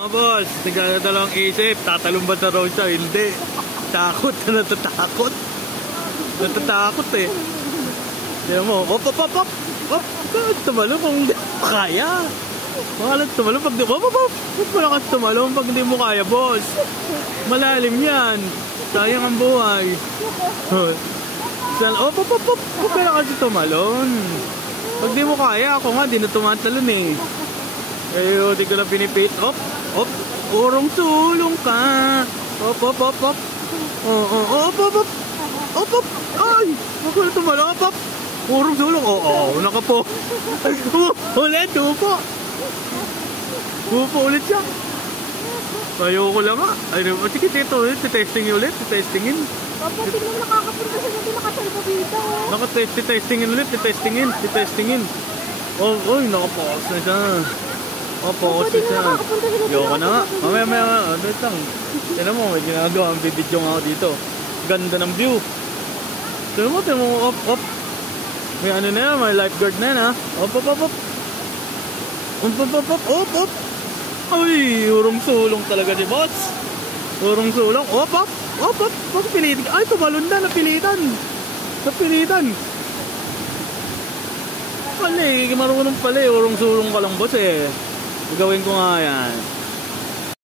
Mga boss, nagdadalawang isip, tatalon ba na raw siya? Hindi. Takot na natatakot. Natatakot eh. Tignan mo, op, tumalon kung hindi mo kaya. Baka tumalon pag di mo, ba't wala ka tumalon pag hindi mo kaya, boss? Malalim yan. Sayang ang buhay. Op, huwag ka na kasi tumalon. Pag di mo kaya, ako nga, di na tumatalon eh. Eh, di ko na pinipit. Op, urong sulong ka. Op. Ay, huwag ko na tumalon. Op. Urong sulong. Oo, nakapo. Ulit, upo. Upo ulit siya. Ayoko lang nga. Sige, dito ulit. Testingin ulit. Testingin. Opo, tingnan mo nakakapunta siya na nakasalba dito. Testingin ulit. Testingin. Oh, nakapokus na siya. Focus na siya. Ayoko na nga. Mamaya. Wait lang. Tignan mo, may ginagawa. May video nga ako dito. Ganda ng view. Tignan mo. Op. May ano na yan. May lifeguard na yan ha. Op. Ay, urong sulong talaga ni boss. Urong sulong. Op. Pilitan. Ay, tumalon na. Napilitan. Pala eh. Marunong pala eh. Urong sulong ka lang boss eh. Gawin ko nga yan.